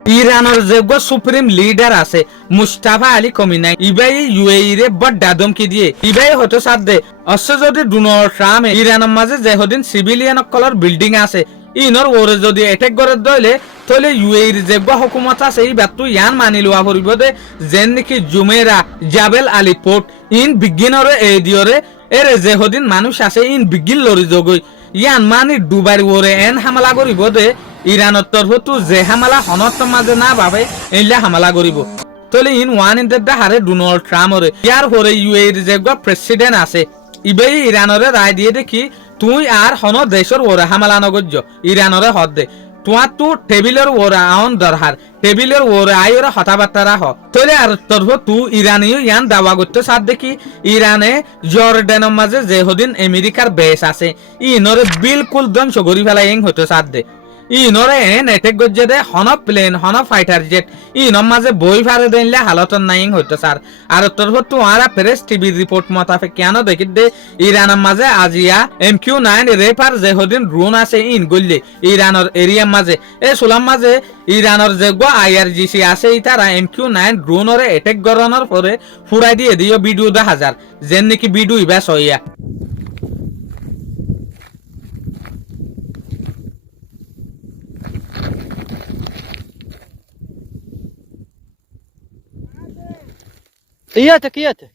ইরানের যোগ্য supreme leader আছে মুস্তাফা আলী খমিনাই ইবাই ইউএই রে বড় ধমকি দিয়ে ইবাই হয়তো সাধ্যে অশ্ব যদি ডোনাল্ড ট্রাম্প ইরানের মাঝে যেহদিন সিভিলিয়ান কলর বিল্ডিং আছে ইনর ওরে যদি এটেক করে দইলে তাহলে ইউএইর যোগ্য হুকুমত আছে এই ব্যাপারটা ইয়ান মানি লওয়া পড়িব দে যেন নাকি জুমেরা জাবেল আলী পোর্ট ইন বিগিনরে এই দিয়রে এর যেহদিন মানুষ আছে ইন বিগিন লরি জগই ইয়ান মানি দুবাই ওরে এন হামলা করিব দে ইরানের তরফতো যে হামলা হনত মাঝে না ভাবে এইলা হামলা করিব তাহলে ইন ওয়ান ইন দ্য হারে ডোনাল্ড ট্রাম্পরে ইয়ার হরে ইউএইর যে প্রেসিডেন্ট আছে ইবেই ইরানরে রায় দিয়ে দেখি তুই আর হন দেশের ওরে হামলা নগর্য ইরানরে হদ দে তোমার তো টেবিলের ওরে আউন দরহার টেবিলের ওরে আইরে হতাবার্তা রাহ তাহলে আর তরফ তু ইরানিও ইয়ান দাওয়া করতে সাথ দেখি ইরানে জর্ডানের মাঝে যেহদিন আমেরিকার বেস আছে ইনরে বিলকুল ধ্বংস করি ফেলাই এং হতে সাথ দে ইনরে এন এটেক গজ্জে দে হন প্লেন হন ফাইটার জেট ইনর মাঝে বই ফারে দিনলে হালতন নাইং হইতো স্যার আর তোর তো আরা প্রেস টিভি রিপোর্ট মতাফে কেন দেখি দে ইরানের মাঝে আজিয়া MQ-9 রেপার যেহদিন ড্রোন আছে ইন গল্লে ইরানের এরিয়ার মাঝে এ সুলাম মাঝে ইরানের যে IRGC আছে ইতারা MQ-9 ড্রোনরে এটেক গরনের পরে ফুরাই দিয়ে দিও ভিডিও 10,000 যেন নাকি ভিডিও ইবা সইয়া قيادة قيادة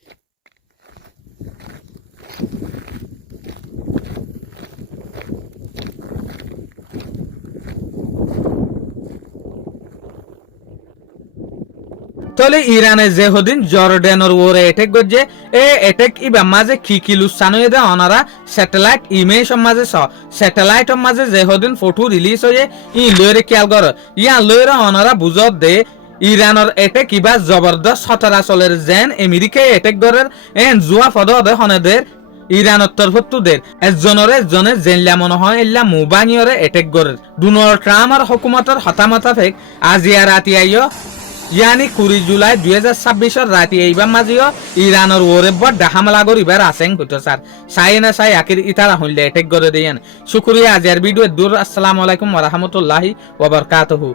তলে ইরানে যেহদিন জর্ডানের ওরে এটেক গজ্জে এ এটেক ইবা মাঝে কিকিলু সানুয়ে দে অনারা স্যাটেলাইট ইমেজ মাঝে স্যাটেলাইট মাঝে যেহদিন ফটো রিলিজ হয়ে ই লয়রে খেয়াল কর ইয়া লয়রে অনারা বুঝত দে ইরানের এটেক ইবা জবরদস্ত হতারা চলের যেন আমেরিকায় এটেক গরের এন জুয়া ফদ দে হনেদের ইরানের তরফতুদের একজনে জেনলা মনে হয় এল্লা মুবানিয়রে এটেক গরের ডোনাল্ড ট্রাম্পের হুকুমতের হতামতা ফেক আজিয়া রাতি আইয় ইয়ানি 20 জুলাই 2026 রাতি এইবার মাঝিও ইরানের ওরে বড় হামলা করিবার আছেন হইতো স্যার সাই না সাই আকির ইতারা হইলে এটেক করে দেন শুকরিয়া আজের ভিডিও দূর আসসালামু আলাইকুম ওয়া রাহমাতুল্লাহি ওয়া বারাকাতুহু।